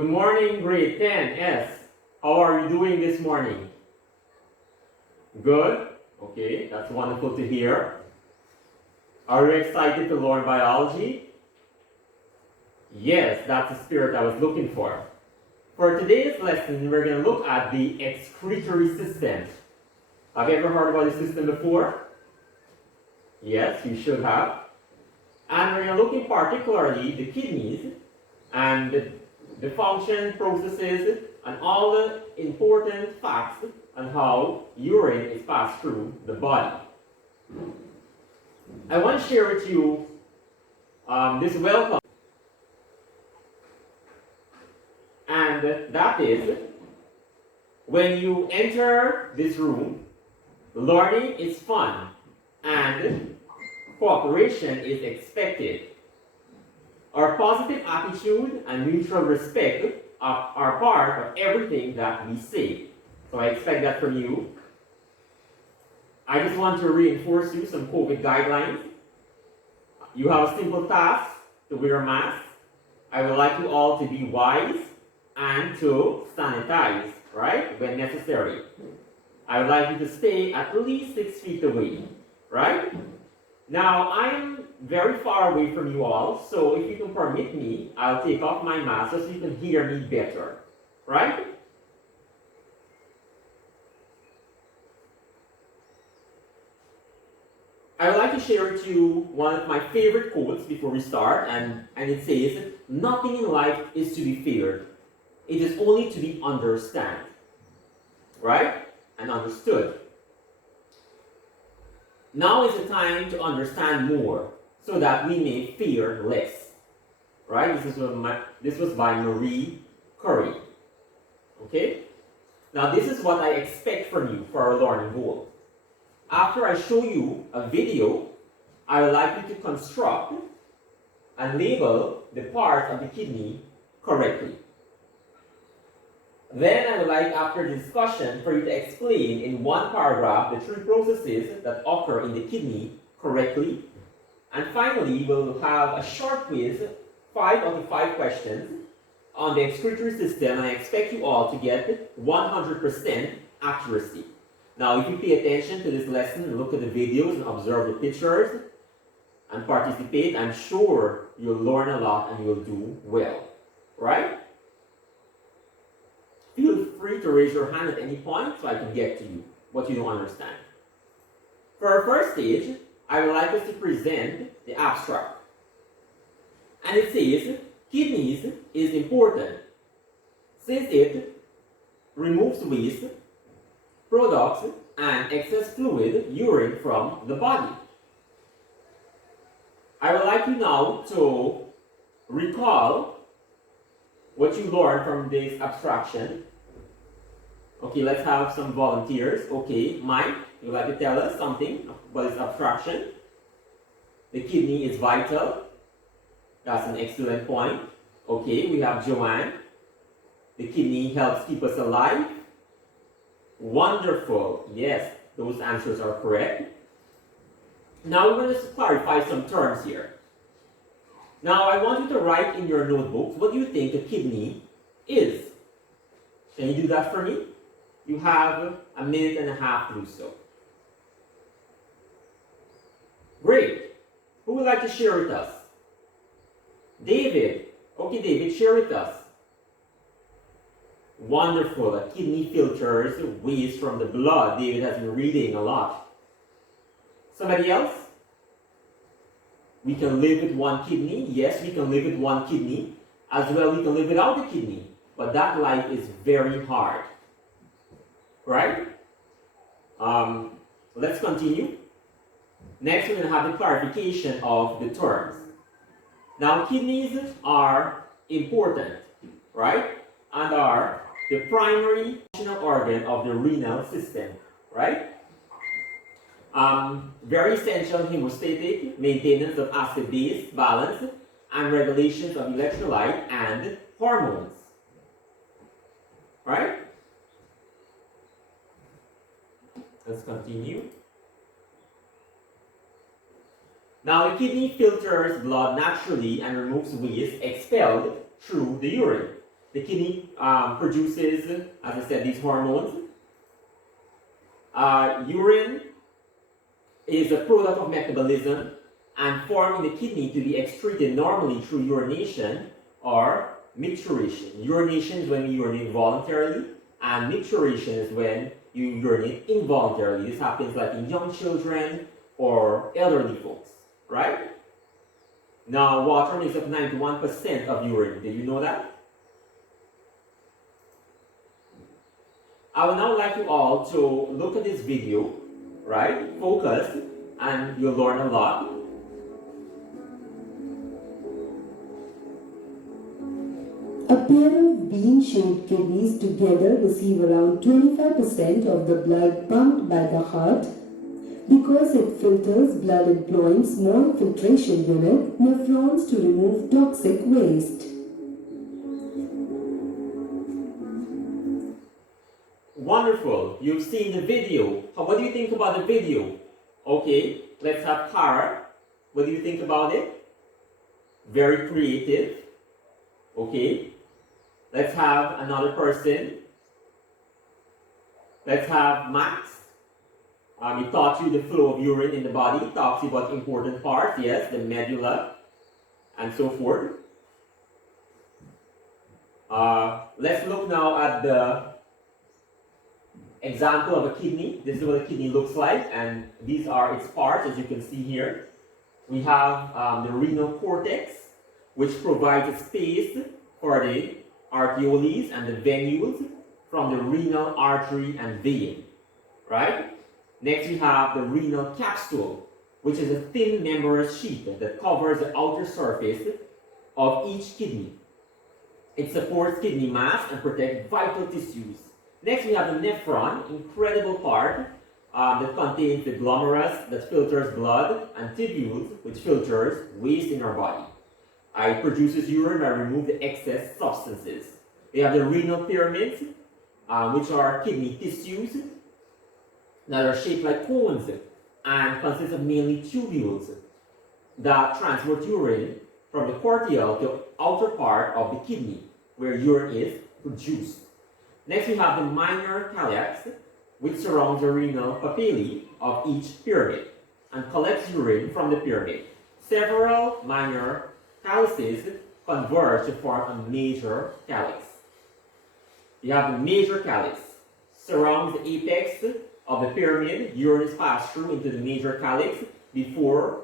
Good morning, grade 10S. How are you doing this morning? Good? Okay, that's wonderful to hear. Are you excited to learn biology? Yes, that's the spirit I was looking for. For today's lesson, we're going to look at the excretory system. Have you ever heard about this system before? Yes, you should have. And we're going to look in particularly the kidneys and the function, processes, and all the important facts on how urine is passed through the body. I want to share with you this welcome. And that is, when you enter this room, learning is fun and cooperation is expected. Our positive attitude and mutual respect are part of everything that we say. So I expect that from you. I just want to reinforce you some COVID guidelines. You have a simple task to wear a mask. I would like you all to be wise and to sanitize, right, when necessary. I would like you to stay at least 6 feet away, right? Now, I am very far away from you all, so if you can permit me, I'll take off my mask so you can hear me better, right? I would like to share with you one of my favorite quotes before we start, and it says, "Nothing in life is to be feared. It is only to be understood," right? And understood. Now is the time to understand more so that we may fear less. Right? This was by Marie Curie. Okay? Now this is what I expect from you for our learning goal. After I show you a video, I would like you to construct and label the parts of the kidney correctly. Then I would like, after the discussion, for you to explain in one paragraph the three processes that occur in the kidney correctly. And finally, we'll have a short quiz, 5 out of 5 questions, on the excretory system, and I expect you all to get 100% accuracy. Now, if you pay attention to this lesson and look at the videos and observe the pictures and participate, I'm sure you'll learn a lot and you'll do well. Right? Feel free to raise your hand at any point so I can get to you what you don't understand. For our first stage, I would like us to present the abstract. And it says, kidneys is important since it removes waste, products, and excess fluid, urine from the body. I would like you now to recall what you learned from this abstraction. Okay, let's have some volunteers. Okay, Mike, you'd like to tell us something about this abstraction? The kidney is vital. That's an excellent point. Okay, we have Joanne. The kidney helps keep us alive. Wonderful. Yes, those answers are correct. Now we're going to clarify some terms here. Now, I want you to write in your notebooks, what do you think a kidney is? Can you do that for me? You have a minute and a half to do so. Great. Who would like to share with us? David. Okay, David, share with us. Wonderful. A kidney filters waste from the blood. David has been reading a lot. Somebody else? We can live with one kidney. Yes, we can live with one kidney. As well, we can live without a kidney. But that life is very hard. Right? Let's continue. Next, we're going to have the clarification of the terms. Now, kidneys are important, right? And are the primary functional organ of the renal system, right? Very essential hemostatic, maintenance of acid-base balance, and regulations of electrolyte and hormones. Right? Let's continue. Now, the kidney filters blood naturally and removes waste expelled through the urine. The kidney produces, as I said, these hormones. Urine is a product of metabolism and formed in the kidney to be excreted normally through urination or micturition. Urination is when we urinate voluntarily, and micturition is when you urinate involuntarily. This happens like in young children or elderly folks, right? Now, water makes up 91% of urine. Did you know that? I would now like you all to look at this video, right? Focus, and you'll learn a lot. A pair of bean-shaped kidneys together receive around 25% of the blood pumped by the heart. Because it filters blood employing small filtration unit, nephrons, to remove toxic waste. Wonderful. You've seen the video. What do you think about the video? Okay, let's have Kara. What do you think about it? Very creative. Okay. Let's have another person. Let's have Max. He taught you the flow of urine in the body, talks about important parts, yes, the medulla, and so forth. Let's look now at the example of a kidney. This is what a kidney looks like, and these are its parts, as you can see here. We have the renal cortex, which provides a space for the arterioles and the venules from the renal artery and vein, right? Next, we have the renal capsule, which is a thin membranous sheet that covers the outer surface of each kidney. It supports kidney mass and protects vital tissues. Next, we have the nephron, incredible part that contains the glomerulus that filters blood, and tubules, which filters waste in our body. It produces urine and removes the excess substances. We have the renal pyramids, which are kidney tissues that are shaped like cones and consist of mainly tubules that transport urine from the cortical to outer part of the kidney where urine is produced. Next, we have the minor calyx, which surrounds the renal papillae of each pyramid and collects urine from the pyramid. Several minor calyces converge to form a major calyx. You have the major calyx, surrounds the apex of the pyramid. Urine is passed through into the major calyx before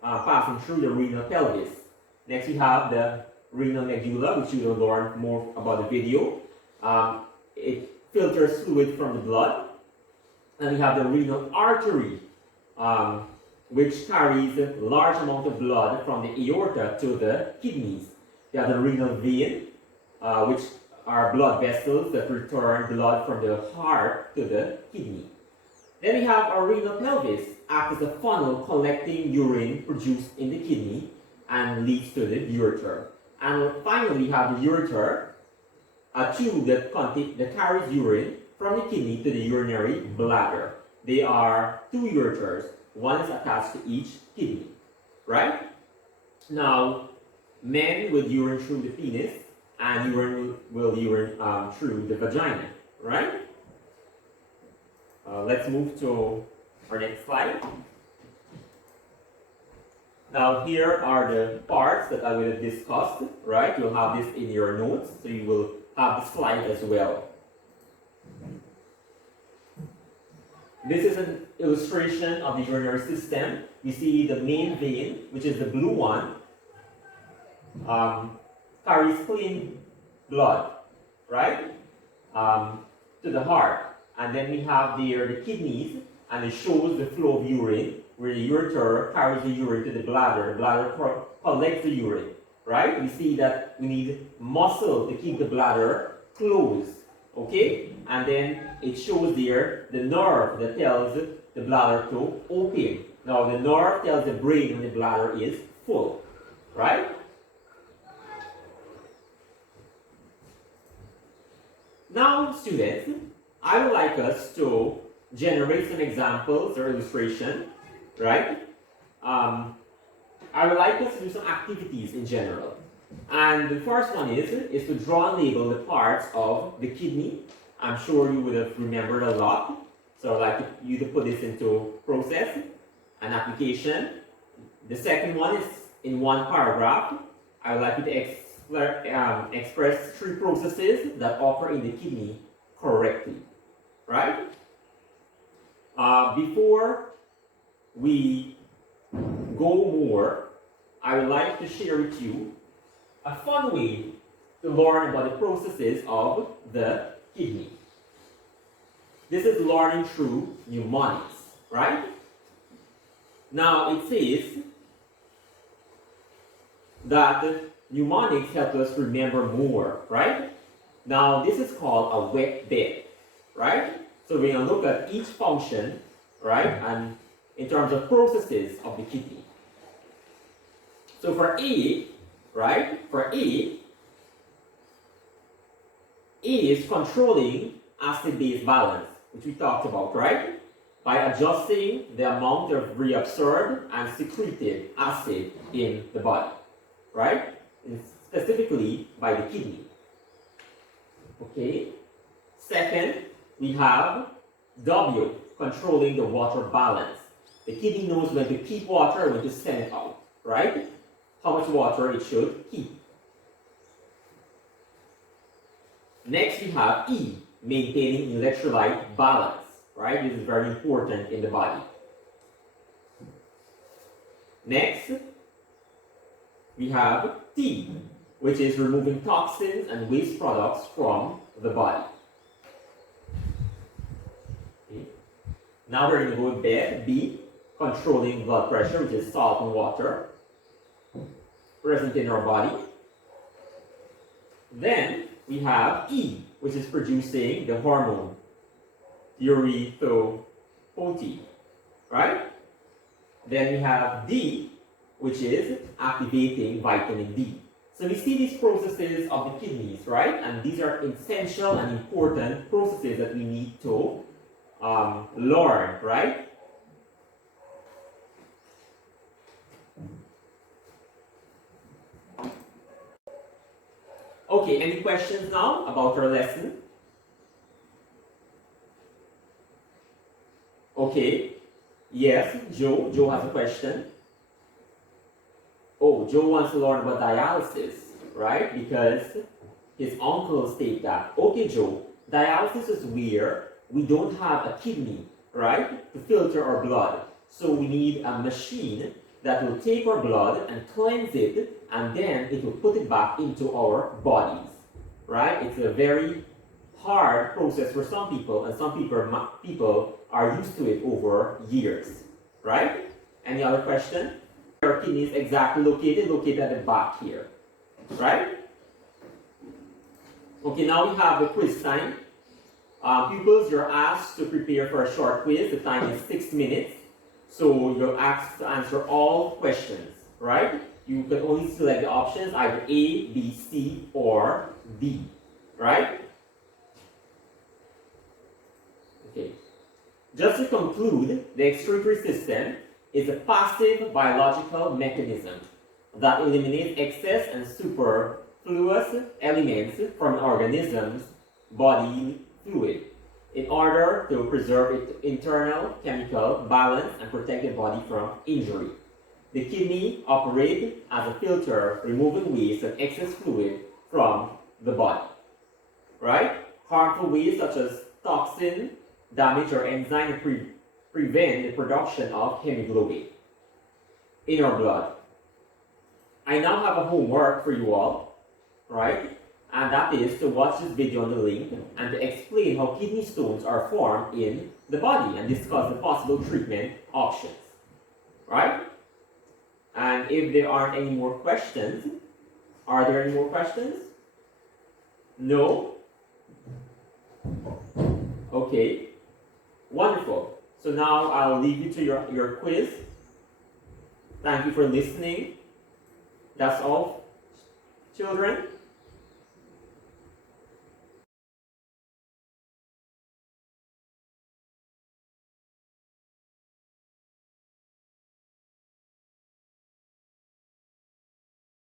passing through the renal pelvis. Next, we have the renal medulla, which you will learn more about the video. It filters fluid from the blood. And we have the renal artery, which carries a large amount of blood from the aorta to the kidneys. We have the renal vein, which are blood vessels that return blood from the heart to the kidney. Then we have our renal pelvis, acts as a funnel collecting urine produced in the kidney and leads to the ureter. And finally, we have the ureter, a tube that carries urine from the kidney to the urinary bladder. They are two ureters. One is attached to each kidney, right? Now, men will urine through the penis, and urine will urine through the vagina, right? Let's move to our next slide. Now, here are the parts that I will have discussed, right? You'll have this in your notes, so you will have the slide as well. This is an illustration of the urinary system. You see the main vein, which is the blue one, carries clean blood, right, to the heart. And then we have there the kidneys, and it shows the flow of urine, where the ureter carries the urine to the bladder collects the urine, right? We see that we need muscle to keep the bladder closed, okay? And then it shows there the nerve that tells the bladder to open. Now the nerve tells the brain when the bladder is full, right? Now, students, I would like us to generate some examples or illustration, right? I would like us to do some activities in general. And the first one is to draw and label the parts of the kidney. I'm sure you would have remembered a lot. So I'd like you to put this into process and application. The second one is in one paragraph. I would like you to express 3 processes that occur in the kidney correctly, right? Before we go more, I would like to share with you a fun way to learn about the processes of the kidney. This is learning through mnemonics, right? Now it says that mnemonics help us remember more, right? Now this is called a wet bed, right? So we're going to look at each function, right? And in terms of processes of the kidney. So for A, right? For A is controlling acid-base balance, which we talked about, right? By adjusting the amount of reabsorbed and secreted acid in the body, right? And specifically by the kidney. Okay? Second, we have W, controlling the water balance. The kidney knows when to keep water and when to send it out, right? How much water it should keep. Next, we have E, maintaining electrolyte balance, right? This is very important in the body. Next, we have T, which is removing toxins and waste products from the body. Okay. Now we're going to go with B, controlling blood pressure, which is salt and water present in our body. Then we have E, which is producing the hormone erythropoietin, right? Then we have D, which is activating vitamin D. So we see these processes of the kidneys, right? And these are essential and important processes that we need to learn, right? Okay, any questions now about our lesson? Okay, yes, Joe. Joe has a question. Oh, Joe wants to learn about dialysis, right? Because his uncle stated that. Okay, Joe, dialysis is where we don't have a kidney, right, to filter our blood. So we need a machine that will take our blood and cleanse it, and then it will put it back into our bodies, right? It's a very hard process for some people, and some people are used to it over years, right? Any other question? Our kidney is exactly located at the back here, right? Okay, now we have the quiz time. Pupils, you're asked to prepare for a short quiz. The time is 6 minutes. So you're asked to answer all questions, right? You can only select the options either A, B, C, or D, right? Okay. Just to conclude, the excretory system is a passive biological mechanism that eliminates excess and superfluous elements from an organism's body fluid in order to preserve its internal chemical balance and protect the body from injury. The kidney operates as a filter, removing waste and excess fluid from the body. Right? Harmful waste such as toxin, damage, or enzyme prevent the production of hemoglobin in our blood. I now have a homework for you all, right? And that is to watch this video on the link and to explain how kidney stones are formed in the body and discuss the possible treatment options, right? And if there aren't any more questions, are there any more questions? No? Okay, wonderful. So now I'll leave you to your quiz. Thank you for listening. That's all, children.